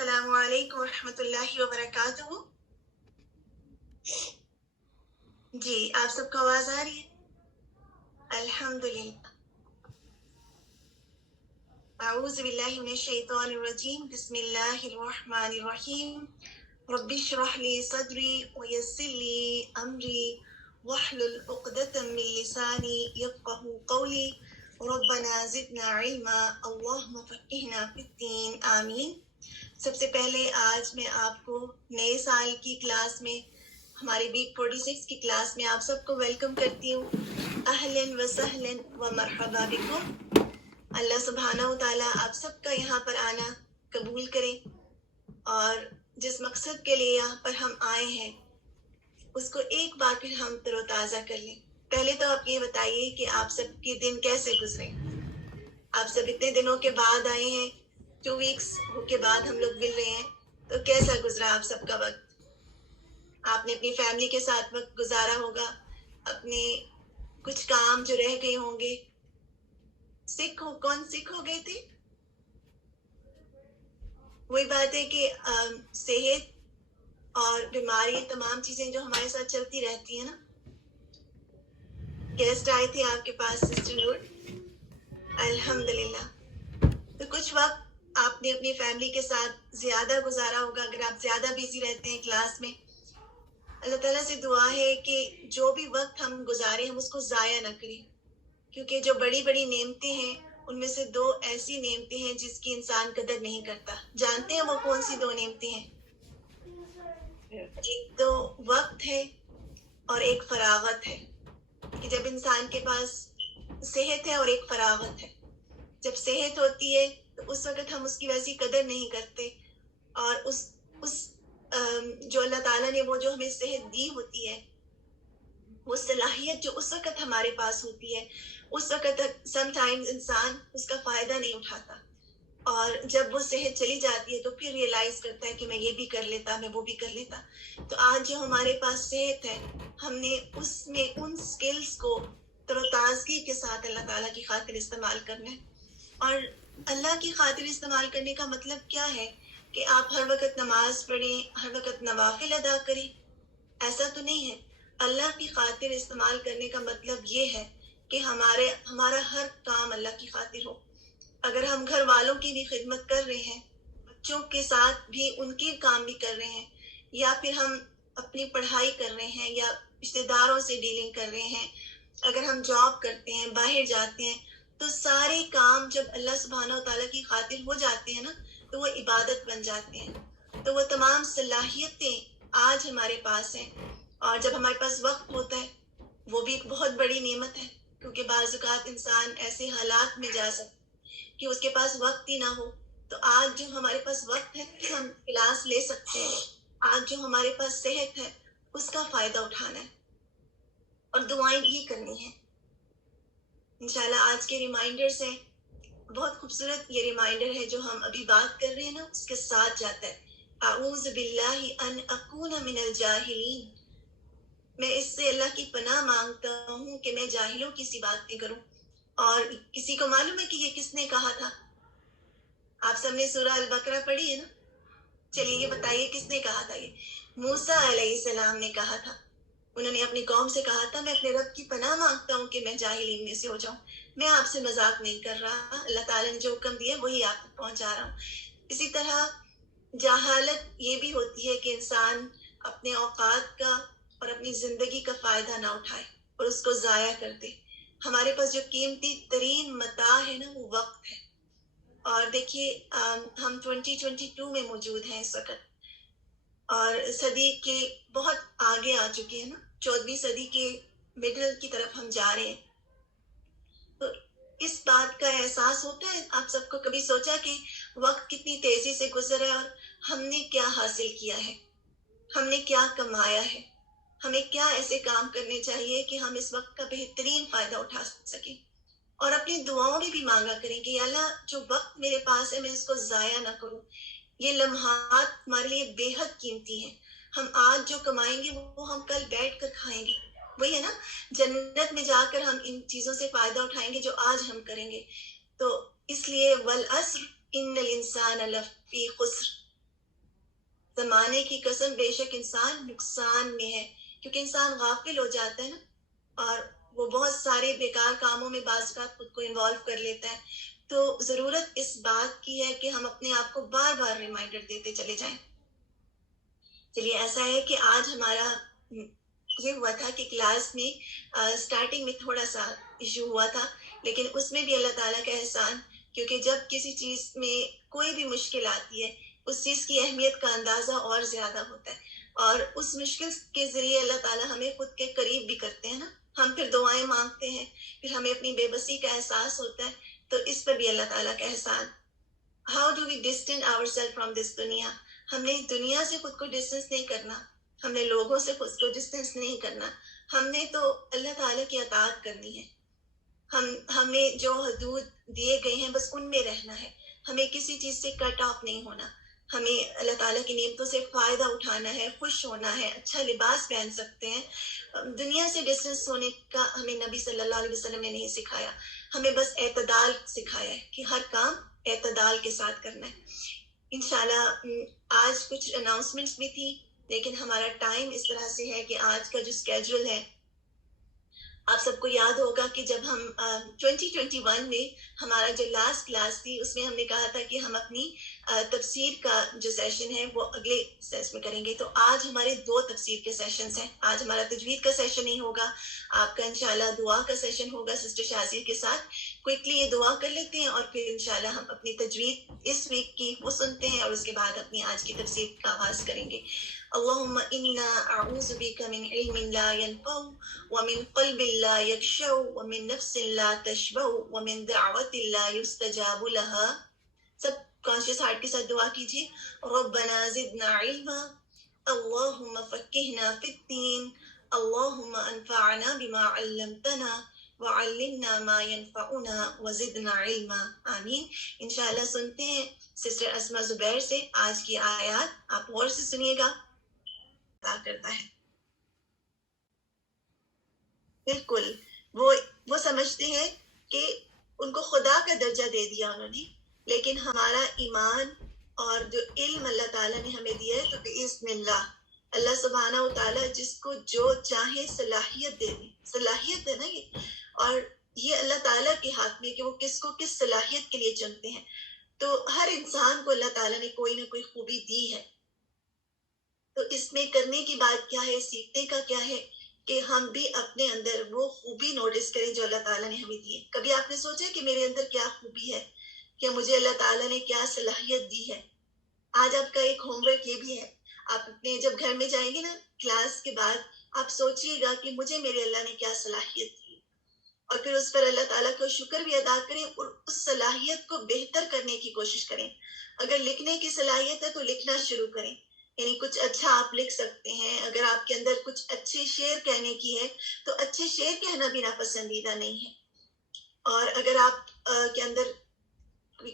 السلام علیکم ورحمۃ اللہ وبرکاتہ. جی آپ سب کو آواز آ رہی ہے؟ الحمدللہ. اعوذ باللہ من الشیطان الرجیم. بسم اللہ الرحمن الرحیم. رب اشرح لی صدری ویسر لی امری واحلل عقدۃ من لسانی یفقہوا قولی. ربنا زدنا علما اللہم فقہنا فی الدین آمین. سب سے پہلے آج میں آپ کو نئے سال کی کلاس میں، ہماری ویک 46 کی کلاس میں آپ سب کو ویلکم کرتی ہوں. اہلاً و سہلاً و مرحبا بکم. اللہ سبحانہ و تعالیٰ آپ سب کا یہاں پر آنا قبول کرے اور جس مقصد کے لیے یہاں پر ہم آئے ہیں اس کو ایک بار پھر ہم تر و تازہ کر لیں. پہلے تو آپ یہ بتائیے کہ آپ سب کے دن کیسے گزرے. آپ سب اتنے دنوں کے بعد آئے ہیں، 2 ویکس کے بعد ہم لوگ مل رہے ہیں، تو کیسا گزرا آپ سب کا وقت؟ آپ نے اپنی فیملی کے ساتھ وقت گزارا ہوگا، اپنے کچھ کام جو رہ گئے ہوں گے. کون سکھ ہو گئے تھے؟ وہی بات ہے کہ صحت اور بیماری تمام چیزیں جو ہمارے ساتھ چلتی رہتی ہیں نا. گیسٹ آئے تھے آپ کے پاس سسٹر نور؟ الحمدللہ. تو کچھ وقت آپ نے اپنی فیملی کے ساتھ زیادہ گزارا ہوگا. اگر آپ زیادہ بیزی رہتے ہیں کلاس میں، اللہ تعالیٰ سے دعا ہے کہ جو بھی وقت ہم گزاریں ہم اس کو ضائع نہ کریں، کیونکہ جو بڑی بڑی نعمتیں ہیں ان میں سے 2 ایسی نعمتیں ہیں جس کی انسان قدر نہیں کرتا. جانتے ہیں وہ کون سی 2 نعمتیں ہیں؟ ایک تو وقت ہے اور ایک فراغت ہے. کہ جب انسان کے پاس صحت ہے اور ایک فراغت ہے، جب صحت ہوتی ہے تو اس وقت ہم اس کی ویسی قدر نہیں کرتے، اور اس جو اللہ تعالیٰ نے وہ جو ہمیں صحت دی ہوتی ہے، وہ صلاحیت جو اس وقت ہمارے پاس ہوتی ہے، اس وقت سم ٹائمز انسان اس کا فائدہ نہیں اٹھاتا، اور جب وہ صحت چلی جاتی ہے تو پھر ریئلائز کرتا ہے کہ میں یہ بھی کر لیتا، میں وہ بھی کر لیتا. تو آج جو ہمارے پاس صحت ہے، ہم نے اس میں ان سکلز کو تر و تازگی کے ساتھ اللہ تعالیٰ کی خاطر استعمال کرنا ہے. اور اللہ کی خاطر استعمال کرنے کا مطلب کیا ہے کہ آپ ہر وقت نماز پڑھیں، ہر وقت نوافل ادا کریں، ایسا تو نہیں ہے. اللہ کی خاطر استعمال کرنے کا مطلب یہ ہے کہ ہمارا ہر کام اللہ کی خاطر ہو. اگر ہم گھر والوں کی بھی خدمت کر رہے ہیں، بچوں کے ساتھ بھی ان کے کام بھی کر رہے ہیں، یا پھر ہم اپنی پڑھائی کر رہے ہیں یا رشتے داروں سے ڈیلنگ کر رہے ہیں، اگر ہم جاب کرتے ہیں، باہر جاتے ہیں، تو سارے کام جب اللہ سبحانہ و تعالیٰ کی خاطر ہو جاتے ہیں نا تو وہ عبادت بن جاتے ہیں. تو وہ تمام صلاحیتیں آج ہمارے پاس ہیں. اور جب ہمارے پاس وقت ہوتا ہے وہ بھی ایک بہت بڑی نعمت ہے، کیونکہ بعض اوقات انسان ایسے حالات میں جا سکتا کہ اس کے پاس وقت ہی نہ ہو. تو آج جو ہمارے پاس وقت ہے کہ ہم کلاس لے سکتے ہیں، آج جو ہمارے پاس صحت ہے اس کا فائدہ اٹھانا ہے اور دعائیں بھی کرنی ہیں. انشاءاللہ آج کے ریمائنڈرز ہیں، بہت خوبصورت یہ ریمائنڈر ہے جو ہم ابھی بات کر رہے ہیں نا، اس کے ساتھ جاتا ہے اعوذ باللہ ان اکون من الجاہلین. میں اس سے اللہ کی پناہ مانگتا ہوں کہ میں جاہلوں کی سی باتیں کروں. اور کسی کو معلوم ہے کہ یہ کس نے کہا تھا؟ آپ سب نے سورہ البقرہ پڑھی ہے نا؟ چلیے یہ بتائیے کس نے کہا تھا؟ یہ موسیٰ علیہ السلام نے کہا تھا. انہوں نے اپنی قوم سے کہا تھا میں اپنے رب کی پناہ مانگتا ہوں کہ میں جاہلین میں سے ہو جاؤں. میں آپ سے مذاق نہیں کر رہا، اللہ تعالیٰ نے جو حکم دیا وہی آپ تک پہنچا رہا ہوں. اسی طرح جہالت یہ بھی ہوتی ہے کہ انسان اپنے اوقات کا اور اپنی زندگی کا فائدہ نہ اٹھائے اور اس کو ضائع کر دے. ہمارے پاس جو قیمتی ترین متاع ہے نا وہ وقت ہے. اور دیکھیے ہم 2022 میں موجود ہیں اس وقت، اور صدی کے بہت آگے آ چکے ہیں نا، 14ویں صدی کے مڈل کی طرف ہم جا رہے ہیں. تو اس بات کا احساس ہوتا ہے آپ سب کو؟ کبھی سوچا کہ وقت کتنی تیزی سے گزر ہے اور ہم نے کیا حاصل کیا ہے، ہم نے کیا کمایا ہے، ہمیں کیا ایسے کام کرنے چاہیے کہ ہم اس وقت کا بہترین فائدہ اٹھا سکیں. اور اپنی دعاؤں میں بھی مانگا کریں کہ یا اللہ جو وقت میرے پاس ہے میں اس کو ضائع نہ کروں. یہ لمحات ہمارے لیے بے حد قیمتی ہیں. ہم آج جو کمائیں گے وہ ہم کل بیٹھ کر کھائیں گے. وہی ہے نا، جنت میں جا کر ہم ان چیزوں سے فائدہ اٹھائیں گے جو آج ہم کریں گے. تو اس لیے والعصر ان الانسان لفی خسر، زمانے کی قسم بے شک انسان نقصان میں ہے، کیونکہ انسان غافل ہو جاتا ہے نا، اور وہ بہت سارے بیکار کاموں میں بعض اوقات خود کو انوالو کر لیتا ہے. تو ضرورت اس بات کی ہے کہ ہم اپنے آپ کو بار بار ریمائنڈر دیتے چلے جائیں. چلیے ایسا ہے کہ آج ہمارا یہ ہوا تھا کہ کلاس میں سٹارٹنگ میں تھوڑا سا ایشو ہوا تھا، لیکن اس میں بھی اللہ تعالیٰ کا احسان، کیونکہ جب کسی چیز میں کوئی بھی مشکل آتی ہے اس چیز کی اہمیت کا اندازہ اور زیادہ ہوتا ہے، اور اس مشکل کے ذریعے اللہ تعالیٰ ہمیں خود کے قریب بھی کرتے ہیں نا. ہم پھر دعائیں مانگتے ہیں، پھر ہمیں اپنی بے بسی کا احساس ہوتا ہے، تو اس پر بھی اللہ تعالیٰ کا احسان. How do we distance our self from this دنیا. ہم نے دنیا سے خود کو ڈسٹینس نہیں کرنا، ہم نے لوگوں سے خود کو ڈسٹینس نہیں کرنا، ہم نے تو اللہ تعالیٰ کی اطاعت کرنی ہے. ہمیں جو حدود دیے گئے ہیں بس ان میں رہنا ہے، ہمیں کسی چیز سے کٹ آف نہیں ہونا، ہمیں اللہ تعالیٰ کی نعمتوں سے فائدہ اٹھانا ہے، خوش ہونا ہے، اچھا لباس پہن سکتے ہیں. دنیا سے ڈسٹینس ہونے کا ہمیں نبی صلی اللہ علیہ وسلم نے نہیں سکھایا، ہمیں بس اعتدال سکھایا ہے کہ ہر کام اعتدال کے ساتھ کرنا ہے. انشاءاللہ آج کچھ اناؤنسمنٹس بھی تھی، لیکن ہمارا ٹائم اس طرح سے ہے کہ آج کا جو اسکیجول ہے، آپ سب کو یاد ہوگا کہ جب ہم 2021 میں ہمارا جو لاسٹ کلاس تھی اس میں ہم نے کہا تھا کہ ہم اپنی تفسیر کا جو سیشن ہے وہ اگلے سیشن میں کریں گے. تو آج ہمارے 2 تفسیر کے سیشنز ہیں. آج ہمارا تجوید کا سیشن نہیں ہوگا، آپ کا انشاءاللہ دعا کا سیشن ہوگا سسٹر شازیہ کے ساتھ. کوئکلی یہ دعا کر لیتے ہیں اور پھر انشاءاللہ ہم اپنی تجوید اس ویک کی وہ سنتے ہیں اور اس کے بعد اپنی آج کی تفسیر کا آغاز کریں گے. اللہم انا اعوذ بک من علم لا ينفع ومن قلب لا يخشع ومن نفس لا تشبع ومن دعوت لا يستجاب لها. سب کانشیس ہارٹ کے ساتھ دعا کیجیے. ربنا زدنا علما اللہم فقہنا فی الدین اللہم انفعنا بما علمتنا وعلمنا ما ينفعنا وزدنا علما. آمین. انشاءاللہ سنتے ہیں سسٹر اسما زبیر سے آج کی آیات. آپ غور سے سنیے گا. کرتا ہے بالکل وہ سمجھتے ہیں کہ ان کو خدا کا درجہ دے دیا انہوں نے، لیکن ہمارا ایمان اور جو علم اللہ تعالیٰ نے ہمیں دیا ہے تو بإذن اللہ سبحانہ و تعالیٰ جس کو جو چاہے صلاحیت دے دے. صلاحیت ہے نا یہ، اور یہ اللہ تعالیٰ کے ہاتھ میں کہ وہ کس کو کس صلاحیت کے لیے چنتے ہیں. تو ہر انسان کو اللہ تعالیٰ نے کوئی نہ کوئی خوبی دی ہے. تو اس میں کرنے کی بات کیا ہے، سیکھنے کا کیا ہے کہ ہم بھی اپنے اندر وہ خوبی نوٹس کریں جو اللہ تعالیٰ نے ہمیں دی ہے. کبھی آپ نے سوچا کہ میرے اندر کیا خوبی ہے، کہ مجھے اللہ تعالیٰ نے کیا صلاحیت دی ہے. آج آپ کا ایک ہوم ورک یہ بھی ہے، آپ اپنے جب گھر میں جائیں گے نا کلاس کے بعد، آپ سوچئے گا کہ مجھے میرے اللہ نے کیا صلاحیت دی، اور پھر اس پر اللہ تعالیٰ کو شکر بھی ادا کریں اور اس صلاحیت کو بہتر کرنے کی کوشش کریں. اگر لکھنے کی صلاحیت ہے تو لکھنا شروع کریں، یعنی کچھ اچھا آپ لکھ سکتے ہیں. اگر آپ کے اندر کچھ اچھے شعر کہنے کی ہے تو اچھے شعر کہنا بھی ناپسندیدہ نہیں ہے. اور اگر آپ کے اندر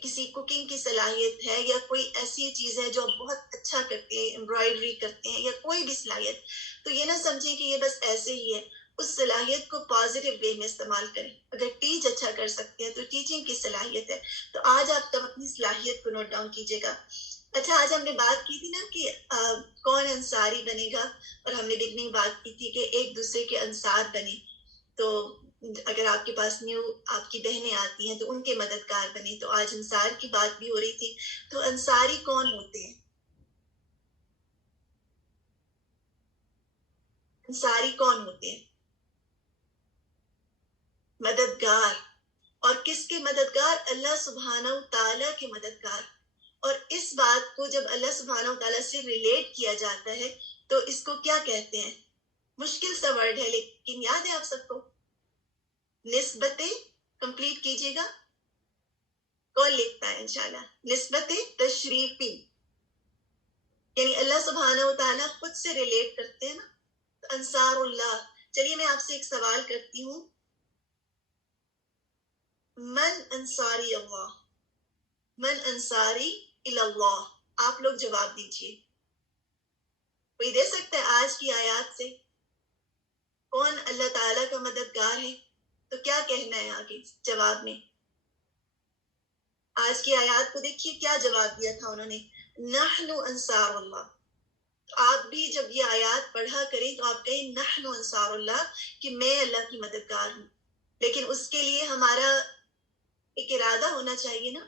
کسی کوکنگ کی صلاحیت ہے یا کوئی ایسی چیز ہے جو آپ بہت اچھا کرتے ہیں، امبرائڈری کرتے ہیں یا کوئی بھی صلاحیت، تو یہ نہ سمجھیں کہ یہ بس ایسے ہی ہے. اس صلاحیت کو پازیٹیو وے میں استعمال کریں. اگر ٹیچ اچھا کر سکتے ہیں تو ٹیچنگ کی صلاحیت ہے، تو آج آپ تب اپنی صلاحیت کو نوٹ ڈاؤن کیجیے گا. اچھا، آج ہم نے بات کی تھی نا کہ کون انصاری بنے گا، اور ہم نے بگننگ بات کی تھی کہ ایک دوسرے کے انصار بنے. تو اگر آپ کے پاس نیو آپ کی بہنیں آتی ہیں تو ان کے مددگار بنے. تو آج انصار کی بات بھی ہو رہی تھی. تو انصاری کون ہوتے ہیں؟ انصاری کون ہوتے ہیں؟ مددگار. اور کس کے مددگار؟ اللہ سبحانہ و تعالیٰ کے مددگار. اور اس بات کو جب اللہ سبحانہ و تعالیٰ سے ریلیٹ کیا جاتا ہے تو اس کو کیا کہتے ہیں؟ مشکل سا ورڈ ہے لیکن یاد ہے آپ سب کو؟ نسبت. کمپلیٹ کیجیے گا. کون لکھتا ہے انشاءاللہ؟ نسبت تشریفی، یعنی اللہ سبحانہ و تعالیٰ خود سے ریلیٹ کرتے ہیں نا. انصار اللہ. چلیے میں آپ سے ایک سوال کرتی ہوں، من انصاری اللہ، من انصاری اللہ. آپ لوگ جواب دیجئے. کوئی دے سکتا ہے آج کی آیات سے کون اللہ تعالیٰ کا مددگار ہے؟ تو کیا کہنا ہے آگے جواب میں؟ آج کی آیات کو دیکھیے کیا جواب دیا تھا انہوں نے. نحن انصار اللہ. آپ بھی جب یہ آیات پڑھا کریں تو آپ کہیں نحن انصار اللہ، کہ میں اللہ کی مددگار ہوں. لیکن اس کے لیے ہمارا ایک ارادہ ہونا چاہیے نا،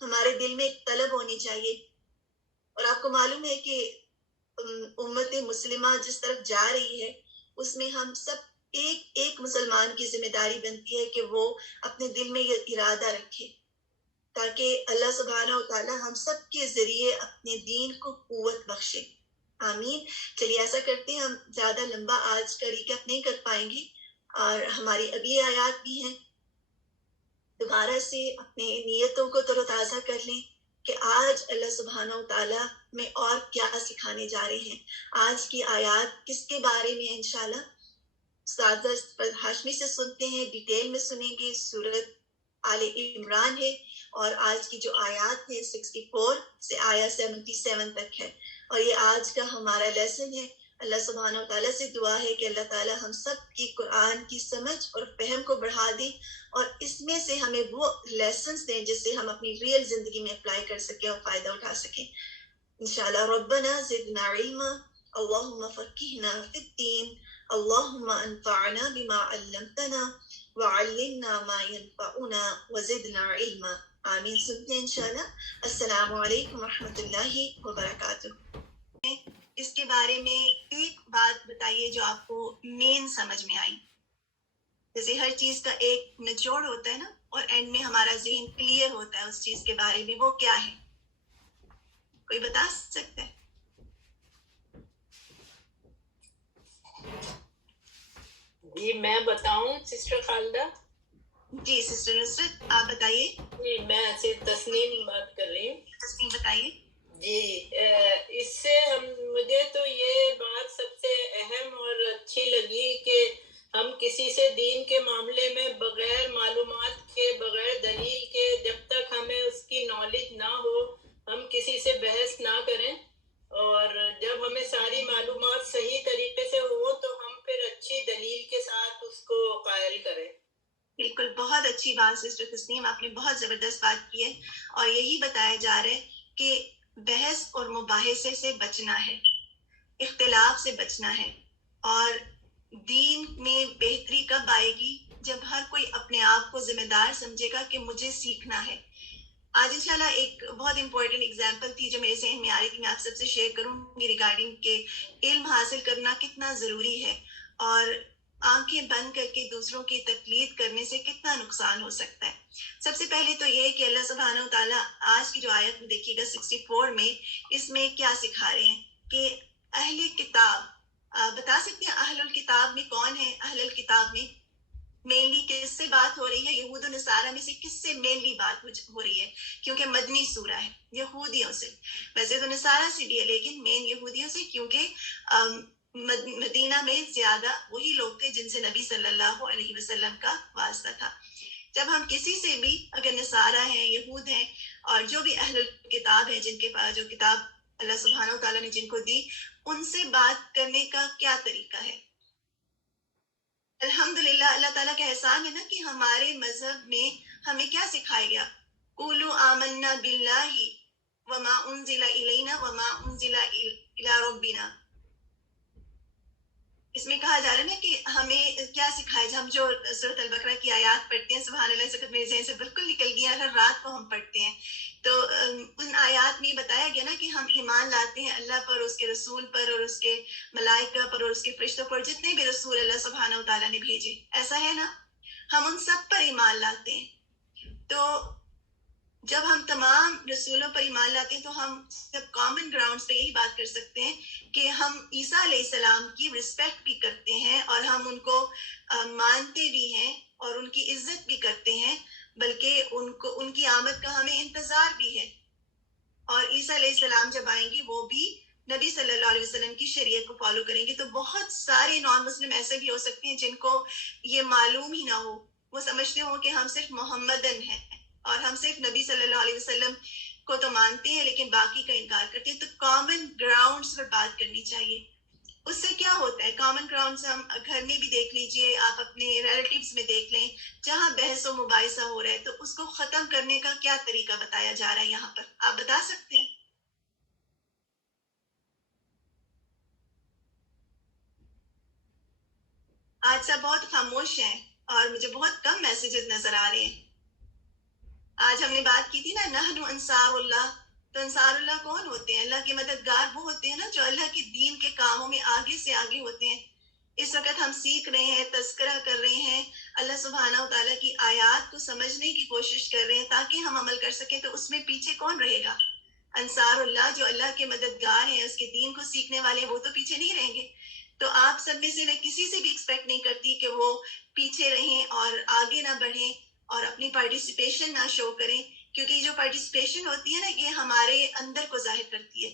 ہمارے دل میں ایک طلب ہونی چاہیے. اور آپ کو معلوم ہے کہ امت مسلمہ جس طرف جا رہی ہے اس میں ہم سب ایک مسلمان کی ذمہ داری بنتی ہے کہ وہ اپنے دل میں یہ ارادہ رکھے تاکہ اللہ سبحانہ و تعالی ہم سب کے ذریعے اپنے دین کو قوت بخشے. آمین. چلیے ایسا کرتے ہیں، ہم زیادہ لمبا آج کا ریکیپ نہیں کر پائیں گے، اور ہماری ابھی آیات بھی ہیں. دوبارہ سے اپنے نیتوں کو تر و تازہ کر لیں کہ آج اللہ سبحانہ و تعالیٰ میں اور کیا سکھانے جا رہے ہیں. آج کی آیات کس کے بارے میں انشاءاللہ استاد ہاشمی سے سنتے ہیں، ڈیٹیل میں سنیں گے. سورت آل عمران ہے، اور آج کی جو آیات ہے 64 سے آیا 77 تک ہے، اور یہ آج کا ہمارا لیسن ہے. اللہ سبحانہ و تعالیٰ سے دعا ہے کہ اللہ تعالیٰ ہم سب کی قرآن کی سمجھ اور فہم کو بڑھا دیں، اور اس میں سے ہمیں وہ لیسنز دیں جس سے ہم اپنی ریئل زندگی میں اپلائی کر سکیں اور فائدہ اٹھا سکیں انشاءاللہ. ربنا زدنا علما، اللہم فقہنا فی الدین، اللہم انفعنا بما علمتنا وعلمنا ما ينفعنا وزدنا علما. آمین. سنتے ہیں انشاءاللہ. السلام علیکم ورحمۃ اللہ وبرکاتہ. اس کے بارے میں ایک بات بتائیے جو آپ کو مین سمجھ میں آئی. جیسے ہر چیز کا ایک نچوڑ ہوتا ہے نا، اور اینڈ میں ہمارا ذہن کلیئر ہوتا ہے اس چیز کے بارے میں، وہ کیا ہے؟ کوئی بتا سکتا ہے؟ جی میں بتاؤں سسٹر خالدہ؟ جی سسٹر نصرت آپ بتائیے. جی میں صرف تسنیم بات کر رہی ہوں. تسنیم بتائیے. جی اس سے مجھے تو یہ بات سب سے اہم اور اچھی لگی کہ ہم کسی سے دین کے معاملے میں بغیر معلومات کے، بغیر دلیل کے، جب تک ہمیں اس کی نالج نہ ہو ہم کسی سے بحث نہ کریں، اور جب ہمیں ساری معلومات صحیح طریقے سے ہو تو ہم پھر اچھی دلیل کے ساتھ اس کو قائل کریں. بالکل، بہت اچھی بات سسٹر تسنیم، آپ نے بہت زبردست بات کی ہے، اور یہی بتایا جا رہا ہے کہ بحث اور مباحثے سے بچنا ہے، اختلاف سے بچنا ہے. اور دین میں بہتری کب آئے گی؟ جب ہر کوئی اپنے آپ کو ذمہ دار سمجھے گا کہ مجھے سیکھنا ہے. آج انشاءاللہ ایک بہت امپورٹنٹ اگزامپل تھی جو میرے ذہن میں آ رہی تھی، میں آپ سب سے شیئر کروں گی ریگارڈنگ کہ علم حاصل کرنا کتنا ضروری ہے، اور آنکھیں بند کر کے دوسروں کی تقلید کرنے سے کتنا نقصان ہو سکتا ہے. سب سے پہلے تو یہ کہ اللہ سبحانہ و تعالیٰ آج کی جو آیت میں دیکھیے گا 64 میں، اس میں کیا سکھا رہے ہیں کہ اہل کتاب، بتا سکتے ہیں اہل الکتاب میں کون ہے؟ اہل الکتاب میں مینلی کس سے بات ہو رہی ہے؟ یہود و نصارہ میں سے کس سے مینلی بات ہو رہی ہے؟ کیونکہ مدنی سورہ ہے، یہودیوں سے. ویسے تو نصارہ سے بھی ہے لیکن مین یہودیوں سے، کیونکہ مدینہ میں زیادہ وہی لوگ تھے جن سے نبی صلی اللہ علیہ وسلم کا واسطہ تھا. جب ہم کسی سے بھی، اگر نصارہ ہیں، یہود ہیں، اور جو بھی اہل کتاب ہیں جن کے پاس جو کتاب اللہ سبحانہ و تعالیٰ نے جن کو دی، ان سے بات کرنے کا کیا طریقہ ہے؟ الحمدللہ اللہ تعالیٰ کا احسان ہے نا کہ ہمارے مذہب میں ہمیں کیا سکھایا گیا؟ قولوا آمنا باللہ وما انزل الینا وما انزل الی ربنا. اس میں کہا جا رہا ہے نا کہ ہمیں کیا سکھایا جائے. ہم جو سورۃ البقرہ کی آیات پڑھتے ہیں، سبحان اللہ، سکت میرے ذہن سے بالکل نکل گیا، ہر رات کو ہم پڑھتے ہیں، تو ان آیات میں بتایا گیا نا کہ ہم ایمان لاتے ہیں اللہ پر، اس کے رسول پر، اور اس کے ملائکہ پر، اور اس کے فرشتوں پر، جتنے بھی رسول اللہ سبحانہ و تعالیٰ نے بھیجے. ایسا ہے نا، ہم ان سب پر ایمان لاتے ہیں. تو جب ہم تمام رسولوں پر ایمان لاتے ہیں تو ہم سب کامن گراؤنڈز پہ یہی بات کر سکتے ہیں کہ ہم عیسیٰ علیہ السلام کی رسپیکٹ بھی کرتے ہیں، اور ہم ان کو مانتے بھی ہیں اور ان کی عزت بھی کرتے ہیں، بلکہ ان کی آمد کا ہمیں انتظار بھی ہے. اور عیسیٰ علیہ السلام جب آئیں گے وہ بھی نبی صلی اللہ علیہ وسلم کی شریعت کو فالو کریں گے. تو بہت سارے نان مسلم ایسے بھی ہو سکتے ہیں جن کو یہ معلوم ہی نہ ہو، وہ سمجھتے ہوں کہ ہم صرف محمدن ہیں اور ہم صرف نبی صلی اللہ علیہ وسلم کو تو مانتے ہیں لیکن باقی کا انکار کرتے ہیں. تو کامن گراؤنڈز پر بات کرنی چاہیے. اس سے کیا ہوتا ہے؟ کامن گراؤنڈز ہم گھر میں بھی دیکھ لیجئے، آپ اپنے ریلیٹیوز میں دیکھ لیں، جہاں بحث و مباحثہ ہو رہا ہے تو اس کو ختم کرنے کا کیا طریقہ بتایا جا رہا ہے یہاں پر؟ آپ بتا سکتے ہیں؟ آج سب بہت خاموش ہیں اور مجھے بہت کم میسیجز نظر آ رہے ہیں. آج ہم نے بات کی تھی نا نحن انصار اللہ. تو انصار اللہ کون ہوتے ہیں؟ اللہ کے مددگار وہ ہوتے ہیں نا جو اللہ کے دین کے کاموں میں آگے سے آگے ہوتے ہیں. اس وقت ہم سیکھ رہے ہیں, تذکرہ کر رہے ہیں, اللہ سبحانہ و تعالیٰ کی آیات کو سمجھنے کی کوشش کر رہے ہیں تاکہ ہم عمل کر سکیں. تو اس میں پیچھے کون رہے گا؟ انصار اللہ, جو اللہ کے مددگار ہیں, اس کے دین کو سیکھنے والے, وہ تو پیچھے نہیں رہیں گے. تو آپ سب میں سے میں کسی سے بھی ایکسپیکٹ نہیں کرتی کہ وہ پیچھے رہیں اور آگے نہ بڑھیں اور اپنی پارٹیسپیشن نہ شو کریں, کیونکہ جو پارٹیسپیشن ہوتی ہے نا, یہ ہمارے اندر کو ظاہر کرتی ہے.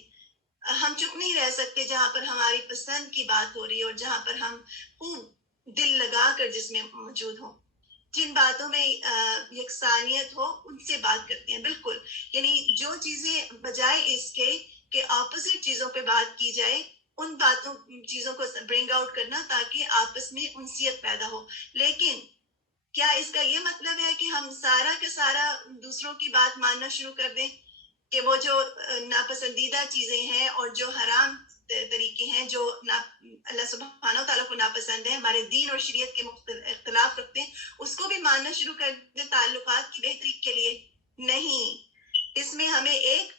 ہم چپ نہیں رہ سکتے جہاں پر ہماری پسند کی بات ہو رہی ہے اور جہاں پر ہم خوب دل لگا کر جس میں موجود ہوں. جن باتوں میں یکسانیت ہو ان سے بات کرتے ہیں. بالکل, یعنی جو چیزیں بجائے اس کے کہ اپوزٹ چیزوں پہ بات کی جائے, ان باتوں چیزوں کو برنگ آؤٹ کرنا تاکہ آپس میں انسیت پیدا ہو. لیکن کیا اس کا یہ مطلب ہے کہ ہم سارا کا سارا دوسروں کی بات ماننا شروع کر دیں کہ وہ جو ناپسندیدہ چیزیں ہیں اور جو حرام طریقے ہیں جو اللہ سبحانہ و تعالیٰ کو ناپسند ہیں, ہمارے دین اور شریعت کے اختلاف رکھتے ہیں, اس کو بھی ماننا شروع کر دیں تعلقات کی بہتری کے لیے؟ نہیں, اس میں ہمیں ایک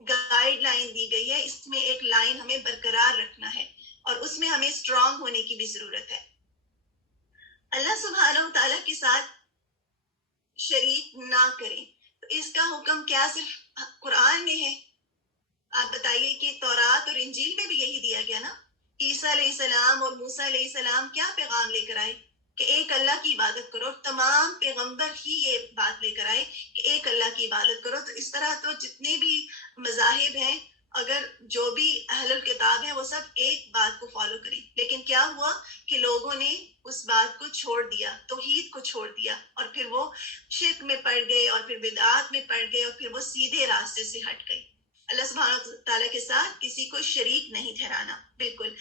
گائیڈ لائن دی گئی ہے, اس میں ایک لائن ہمیں برقرار رکھنا ہے اور اس میں ہمیں اسٹرانگ ہونے کی بھی ضرورت ہے. اللہ سبحانہ و تعالیٰ کے ساتھ شریک نہ کریں. تو اس کا حکم کیا صرف قرآن میں ہے؟ آپ بتائیے کہ تورات اور انجیل میں بھی یہی دیا گیا نا. عیسیٰ علیہ السلام اور موسیٰ علیہ السلام کیا پیغام لے کر آئے کہ ایک اللہ کی عبادت کرو. تمام پیغمبر ہی یہ بات لے کر آئے کہ ایک اللہ کی عبادت کرو. تو اس طرح تو جتنے بھی مذاہب ہیں, اگر جو بھی اہل الکتاب ہیں, وہ سب ایک بات کو فالو کریں. لیکن کیا ہوا کہ لوگوں نے اس بات کو چھوڑ دیا, توحید کو چھوڑ دیا, اور پھر وہ شرک میں پڑ گئے اور پھر بدعات میں پڑ گئے اور پھر وہ سیدھے راستے سے ہٹ گئے. اللہ سبحانہ تعالیٰ کے ساتھ کسی کو شریک نہیں ٹھہرانا. بالکل.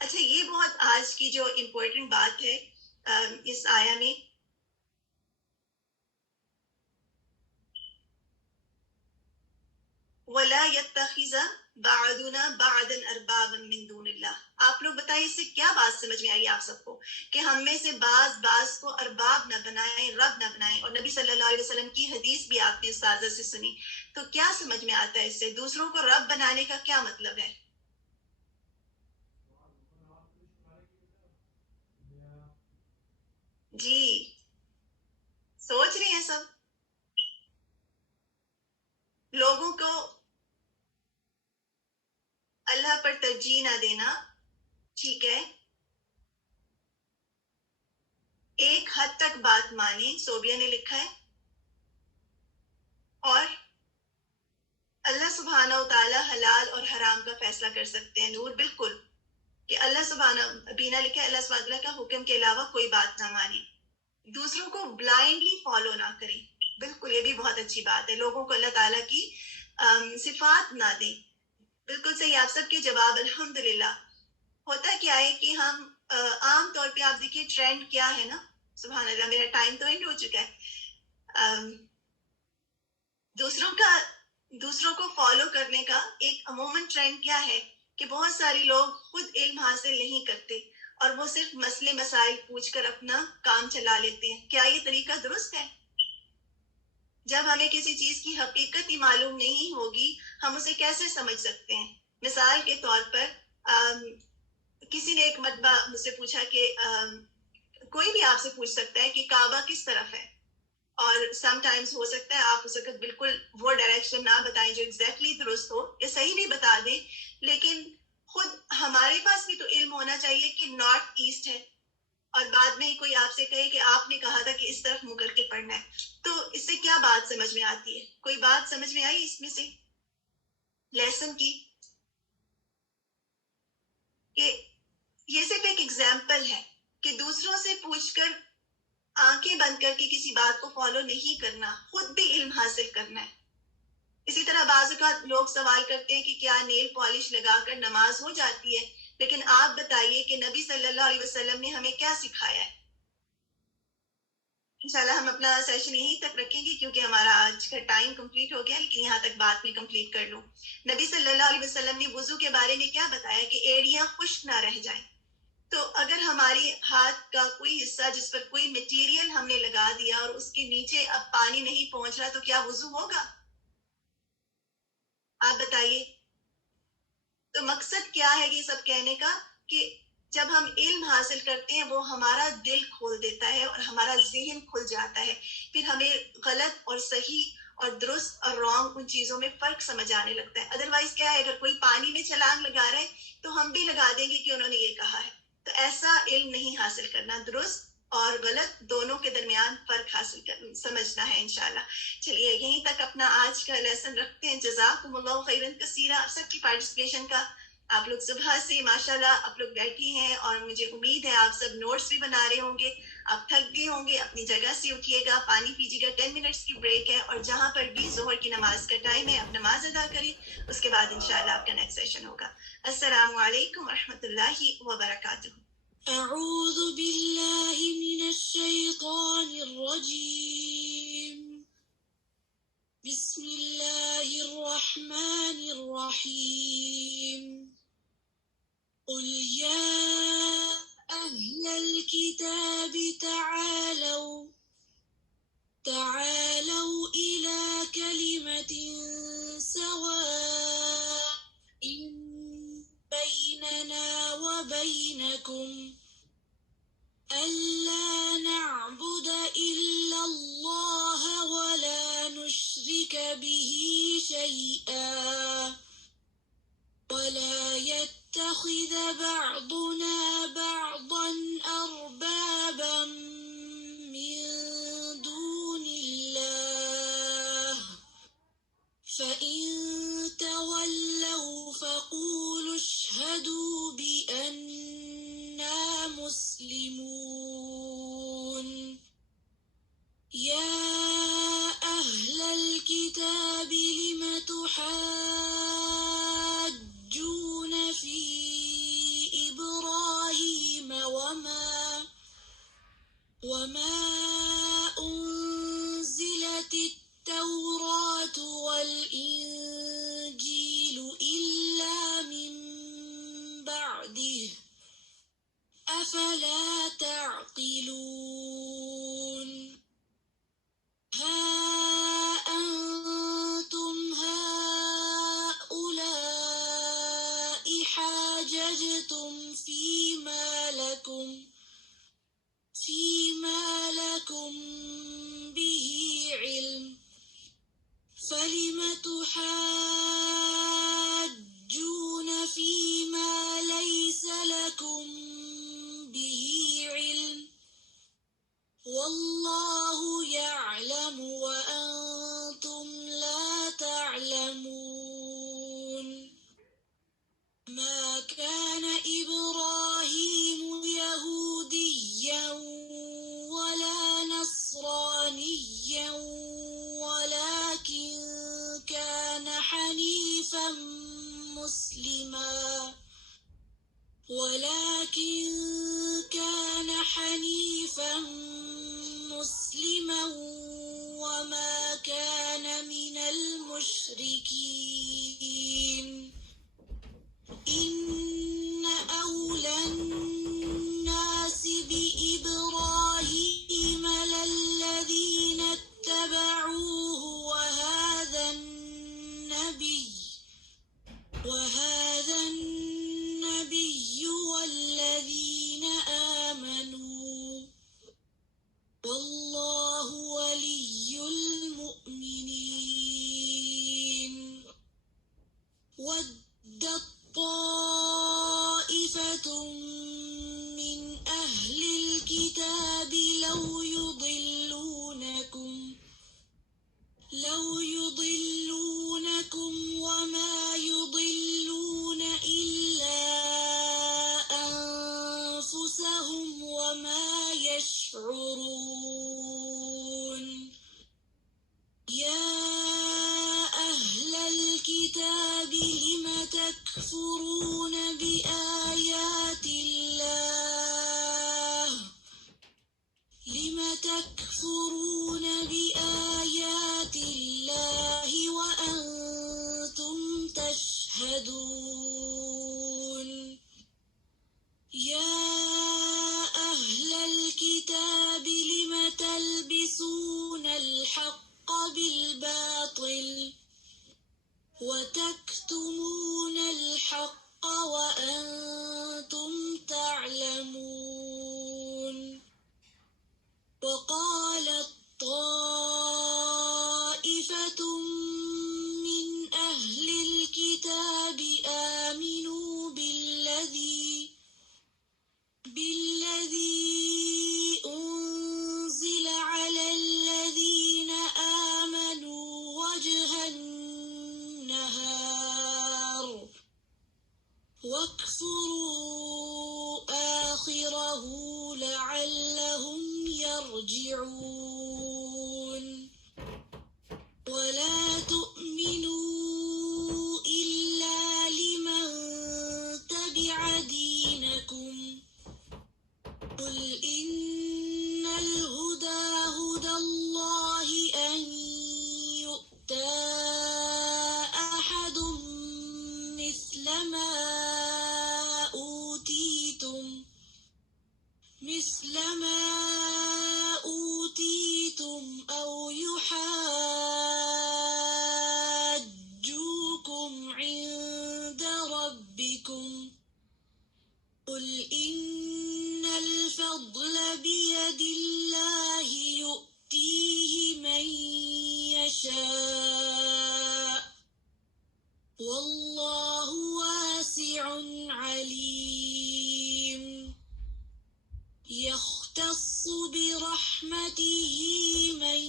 اچھا, یہ بہت آج کی جو امپورٹنٹ بات ہے اس آیا میں, وَلَا يَتَّخِذَ بَعْضُنَا بَعْضًا أَرْبَابًا مِّن دُونِ اللَّهِ. آپ لوگ بتائیے اس سے کیا بات سمجھ میں آئی آپ سب کو کہ ہم میں سے بعض کو ارباب نہ بنائیں, رب نہ بنائیں. اور نبی صلی اللہ علیہ وسلم کی حدیث بھی آپ نے استاذہ سے سنی. تو کیا سمجھ میں آتا ہے اس سے؟ دوسروں کو رب بنانے کا کیا مطلب ہے؟ جی, سوچ رہے ہیں سب؟ لوگوں کو اللہ پر ترجیح نہ دینا, ٹھیک ہے, ایک حد تک بات مانیں, صوبیہ نے لکھا ہے. اور اللہ سبحانہ و تعالیٰ حلال اور حرام کا فیصلہ کر سکتے ہیں. نور, بالکل, کہ اللہ سبحانہ, بینا لکھا ہے, اللہ سبحانہ تعالیٰ کا حکم کے علاوہ کوئی بات نہ مانی. دوسروں کو بلائنڈلی فالو نہ کریں. بالکل, یہ بھی بہت اچھی بات ہے. لوگوں کو اللہ تعالیٰ کی صفات نہ دیں. بالکل صحیح, آپ سب کے جواب الحمدللہ. ہوتا کیا ہے کہ ہم عام طور پہ, آپ دیکھیے ٹرینڈ کیا ہے نا, سبحان اللہ, میرا ٹائم تو اینڈ ہو چکا ہے. دوسروں کو فالو کرنے کا ایک عموماً ٹرینڈ کیا ہے کہ بہت سارے لوگ خود علم حاصل نہیں کرتے اور وہ صرف مسئلے مسائل پوچھ کر اپنا کام چلا لیتے ہیں. کیا یہ طریقہ درست ہے؟ جب ہمیں کسی چیز کی حقیقت ہی معلوم نہیں ہوگی, ہم اسے کیسے سمجھ سکتے ہیں؟ مثال کے طور پر کسی نے ایک مرتبہ مجھ سے پوچھا کہ کوئی بھی آپ سے پوچھ سکتا ہے کہ کعبہ کس طرف ہے, اور سم ٹائمز ہو سکتا ہے آپ اس وقت بالکل وہ ڈائریکشن نہ بتائیں جو ایگزیکٹلی درست ہو, یا صحیح بھی بتا دیں, لیکن خود ہمارے پاس بھی تو علم ہونا چاہیے کہ نارتھ ایسٹ ہے, اور بعد میں کوئی آپ سے کہے کہ آپ نے کہا تھا کہ اس طرف منہ کر کے پڑھنا ہے. تو اس سے کیا بات سمجھ میں آتی ہے؟ کوئی بات سمجھ میں آئی اس میں سے لیسن کی؟ کہ یہ صرف ایک ایگزامپل ہے کہ دوسروں سے پوچھ کر, آنکھیں بند کر کے کسی بات کو فالو نہیں کرنا, خود بھی علم حاصل کرنا ہے. اسی طرح بعض اوقات لوگ سوال کرتے ہیں کہ کیا نیل پالش لگا کر نماز ہو جاتی ہے؟ لیکن آپ بتائیے کہ نبی صلی اللہ علیہ وسلم نے ہمیں کیا سکھایا ہے؟ انشاءاللہ ہم اپنا سیشن یہیں تک رکھیں گے کیونکہ ہمارا آج کا ٹائم کمپلیٹ ہو گیا, لیکن یہاں تک بات میں کمپلیٹ کر لوں. نبی صلی اللہ علیہ وسلم نے وضو کے بارے میں کیا بتایا کہ ایڑیاں خشک نہ رہ جائیں. تو اگر ہماری ہاتھ کا کوئی حصہ جس پر کوئی مٹیریل ہم نے لگا دیا اور اس کے نیچے اب پانی نہیں پہنچ رہا تو کیا وضو ہوگا؟ آپ بتائیے. تو مقصد کیا ہے یہ سب کہنے کا کہ جب ہم علم حاصل کرتے ہیں وہ ہمارا دل کھول دیتا ہے اور ہمارا ذہن کھل جاتا ہے. پھر ہمیں غلط اور صحیح اور درست اور رانگ ان چیزوں میں فرق سمجھ آنے لگتا ہے. ادروائز کیا ہے، اگر کوئی پانی میں چھلانگ لگا رہے تو ہم بھی لگا دیں گے کہ انہوں نے یہ کہا ہے. تو ایسا علم نہیں حاصل کرنا، درست اور غلط دونوں کے درمیان فرق حاصل سمجھنا ہے انشاءاللہ. چلیے یہیں تک اپنا آج کا لیسن رکھتے ہیں. جزاکم اللہ خیرن کثیرہ سب کی پارٹیسپیشن کا. آپ لوگ صبح سے ماشاءاللہ آپ لوگ بیٹھی ہیں اور مجھے امید ہے آپ سب نوٹس بھی بنا رہے ہوں گے. آپ تھک گئے ہوں گے، اپنی جگہ سے اٹھیے گا، پانی پیجیے گا. 10 منٹس کی بریک ہے اور جہاں پر بھی ظہر کی نماز کا ٹائم ہے آپ نماز ادا کریں. اس کے بعد انشاءاللہ آپ کا نیکسٹ سیشن ہوگا. السلام علیکم ورحمۃ اللہ وبرکاتہ. أعوذ بالله من الشيطان الرجيم. بسم الله الرحمن الرحيم. قل يا أهل الكتاب تعالوا إلى كلمة سواء بيننا وبينكم ألا نعبد إلا الله ولا نشرك به شيئا ولا يتخذ بعضنا بعضا أربابا من دون الله فإن تولوا فقولوا اشهدوا بأننا مسلمون. يا أهل الكتاب لم تحاجون في إبراهيم وما أنزلت التوراة والإنجيل إلا من بعده أفلا تعقلون. ها أنتم هؤلاء حاججتم فيما لكم به علم فلم تحاجون فيما ليس لكم به علم والله يعلم وأنتم لا تعلمون. ما كان إبراهيم يهوديا ولا نصرانيا ولكن كان حنيفا مسلما وما كان من المشركين. إن أولى الناس بإبراهيم للذين اتبعوه وهذا النبي والذين آمنوا والله ولي المؤمنين. ودت طائفة من أهل الكتاب لو يضلونكم وما يضلون إلا أنفسهم وما يشعرون. يا أهل الكتاب لم تكفرون بآيات الله وأنتم تشهدون. يا الكتاب لم تلبسون الحق بالباطل وتكتمون الحق وأنتم تعلمون وقالت طائفة من أهل الكتاب آمنوا بالذي أنزل على الذين آمنوا وجه النهار واكفروا آخره لعلهم يرجعون ولا تؤمنوا إلا لمن تبع دينكم قل إن الهدى هدى الله أن يؤتى أحد مثل ما أوتيتم أو يحاجوكم عند ربكم قل إن الفضل بيد الله يؤتيه من يشاء والله واسع عليم يختص برحمته من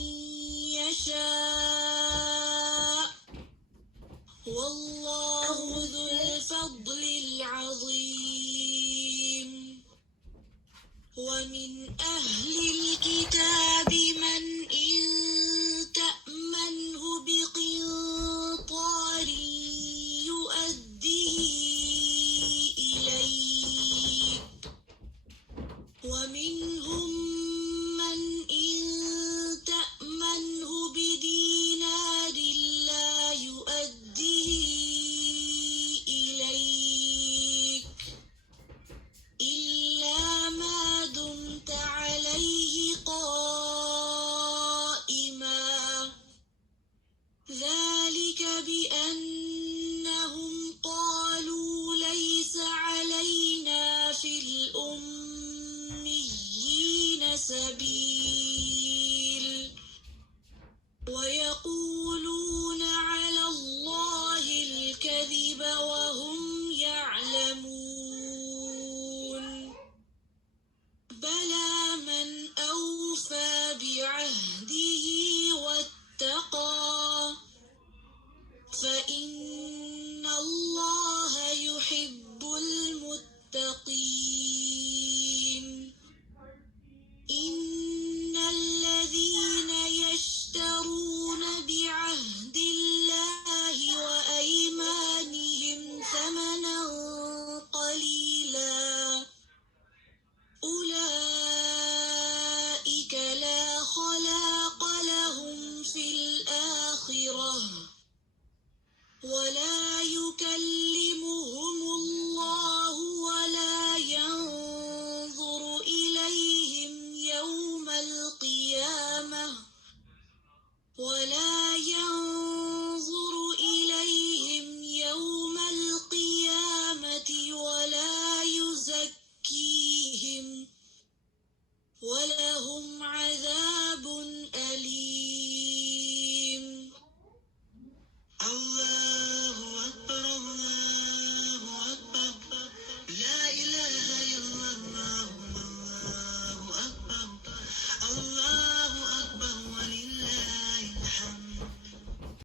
يشاء والله ذو الفضل العظيم ومن أهل